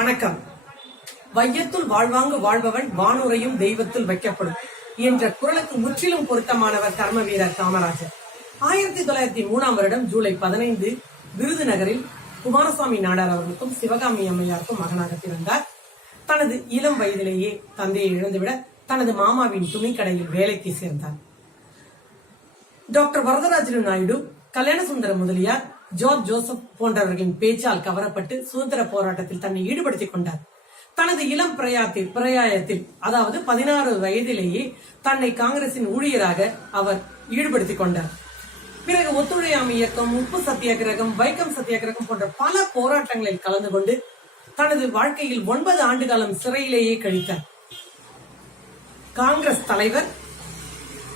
வணக்கம். வையத்துள் வாழ்வாங்கு வாழ்பவன் வானுரையும் தெய்வத்தில் வைக்கப்படும் என்ற குரலுக்கு முற்றிலும் பொருத்தமானவர் கர்ம வீரர் காமராஜர். ஆயிரத்தி தொள்ளாயிரத்தி மூணாம் வருடம் ஜூலை பதினைந்து விருதுநகரில் குமாரசாமி நாடார் அவர்களுக்கும் சிவகாமி அம்மையாருக்கும் மகனாக பிறந்தார். தனது இளம் வயதிலேயே தந்தையை இழந்துவிட தனது மாமாவின் துணிக்கடையில் வேலைக்கு சேர்ந்தார். Doctor Varadarajulu Naidu Kalyanasundara Mudaliar George Joseph போன்றவர்களின் பேச்சால் கவரப்பட்டு சுதந்திர போராட்டத்தில் தன்னை ஈடுபடுத்திக் கொண்டார். தனது இளம் பிரயாத்தில் பிரயாயத்தில் அதாவது பதினாறு வயதிலேயே தன்னை காங்கிரசின் ஊழியராக அவர் ஈடுபடுத்திக் கொண்டார். பிறகு ஒத்துழையாமை இயக்கம் உப்பு சத்தியாகிரகம் வைக்கம் சத்தியாகிரகம் போன்ற பல போராட்டங்களில் கலந்து கொண்டு தனது வாழ்க்கையில் ஒன்பது ஆண்டு காலம் சிறையிலேயே கழித்தார். காங்கிரஸ் தலைவர்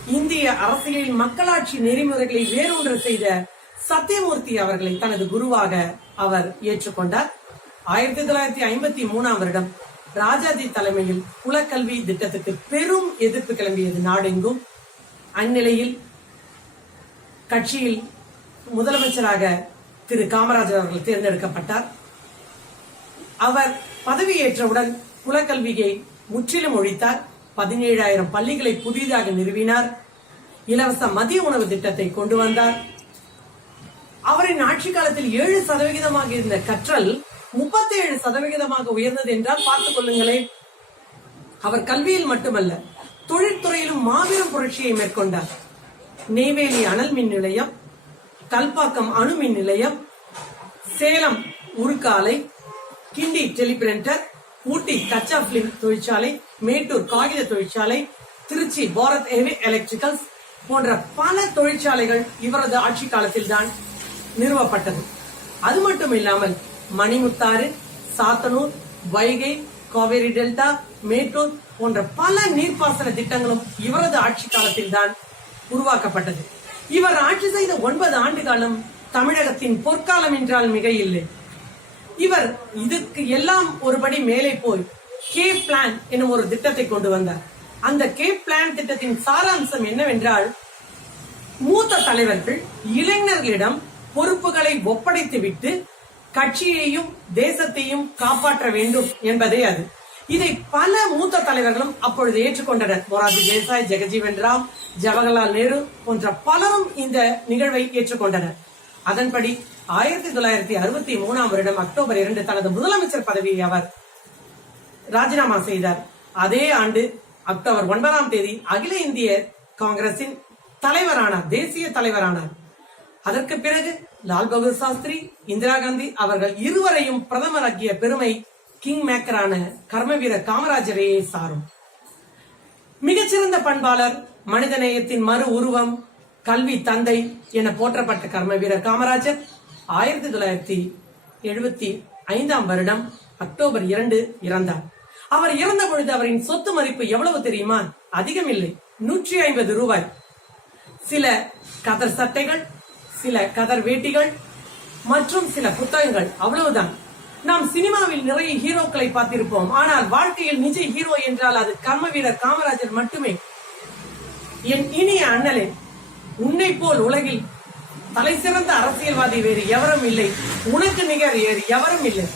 இந்திய அரசியலில் மக்களாட்சி நெறிமுறைகளை வேரூன்ற செய்த சத்தியமூர்த்தி அவர்களை தனது குருவாக அவர் ஏற்றுக்கொண்டார். ஆயிரத்தி தொள்ளாயிரத்தி ஐம்பத்தி மூணாம் வருடம் ராஜாஜி தலைமையில் குலக்கல்வி திட்டத்துக்கு பெரும் எதிர்ப்பு கிளம்பியது நாடெங்கும். அந்நிலையில் கட்சியில் முதலமைச்சராக திரு காமராஜர் அவர்கள் தேர்ந்தெடுக்கப்பட்டார். அவர் பதவியேற்றவுடன் குலக்கல்வியை முற்றிலும் ஒழித்தார். பதினேழாயிரம் பள்ளிகளை புதிதாக நிறுவினார். இலவச மதிய உணவு திட்டத்தை கொண்டு வந்தார். அவரின் ஆட்சி காலத்தில் ஏழு சதவிகிதமாக இருந்த கற்றல் முப்பத்தி ஏழு சதவிகிதமாக உயர்ந்தது என்றால் பார்த்துக் கொள்ளுங்களேன். அவர் கல்வியில் மட்டுமல்ல தொழிற்துறையிலும் மாபெரும் புரட்சியை மேற்கொண்டார். நெய்வேலி அனல் மின் நிலையம் கல்பாக்கம் அணு மின் நிலையம் சேலம் உருக்காலை கிண்டி டெலிபிரிண்டர் ஊட்டி கச்சா பிலிம் தொழிற்சாலை மேட்டூர் காகித தொழிற்சாலை திருச்சி பாரத் ஹெவி எலக்ட்ரிக்கல்ஸ் போன்ற பல தொழிற்சாலைகள் இவரது ஆட்சி காலத்தில் தான் நிறுவப்பட்டது. அது மட்டும் இல்லாமல் மணிமுத்தாறு சாத்தனூர் வைகை காவேரி டெல்டா மேட்டூர் போன்ற பல நீர்ப்பாசன திட்டங்களும் இவரது ஆட்சி காலத்தில் தான் உருவாக்கப்பட்டது. இவர் ஆட்சி செய்த ஒன்பது ஆண்டு காலம் தமிழகத்தின் பொற்காலம் என்றால் மிக இல்லை இவர் இதுக்கு எல்லாம் ஒருபடி மேலே போய் கே பிளான் எனும் ஒரு திட்டத்தை கொண்டு வந்தார். அந்த கே பிளான் திட்டத்தின் சாராம்சம் என்னவென்றால் மூத்த தலைவர்கள் இளைஞர்களிடம் பொறுப்புகளை ஒப்படைத்துவிட்டு கட்சியையும் தேசத்தையும் காப்பாற்ற வேண்டும் என்பதே அது. இதை பல மூத்த தலைவர்களும் அப்பொழுது ஏற்றுக்கொண்டனர். மொராஜி தேசாய் ஜெகஜீவன் ராம் ஜவஹர்லால் நேரு போன்ற பலரும் இந்த நிகழ்வை ஏற்றுக்கொண்டனர். அதன்படி ஆயிரத்தி தொள்ளாயிரத்தி அறுபத்தி மூணாம் வருடம் அக்டோபர் இரண்டு தனது முதலமைச்சர் பதவியை அவர் ராஜினாமா செய்தார். அதே ஆண்டு அக்டோபர் ஒன்பதாம் தேதி அகில இந்திய காங்கிரசின் தலைவரானார் தேசிய தலைவரானார். அதற்கு பிறகு லால் பகதூர் சாஸ்திரி இந்திரா காந்தி அவர்கள் இருவரையும் பிரதமராக்கிய பெருமை கிங் மேக்கரான கர்மவீர காமராஜரையே சாரும். மிகச்சிறந்த பண்பாளர் மனிதநேயத்தின் மறு உருவம் கல்வி தந்தை என போற்றப்பட்ட கர்மவீரர் காமராஜர் ஆயிரத்தி தொள்ளாயிரத்தி எழுபத்தி ஐந்தாம் வருடம் அக்டோபர் இரண்டு இறந்தார். அவர் இறந்த பொழுது அவரின் சொத்து மதிப்பு எவ்வளவு தெரியுமா? அதிகம் இல்லை நூற்றி ஐம்பது ரூபாய். சில கதர் சட்டைகள் சில கதர் வேட்டிகள் மற்றும் சில புத்தகங்கள். அவ்வளவுதான். நாம் சினிமாவில் நிறைய ஹீரோக்களை பார்த்திருப்போம். ஆனால் வாழ்க்கையில் நிஜ ஹீரோ என்றால் அது கர்ம வீரர் காமராஜர் மட்டுமே. என் இனிய அண்ணலே உன்னை போல் உலகில் தலை சிறந்த அரசியல்வாதி வேறு எவரும் இல்லை. உனக்கு நிகர் வேறு எவரும் இல்லை.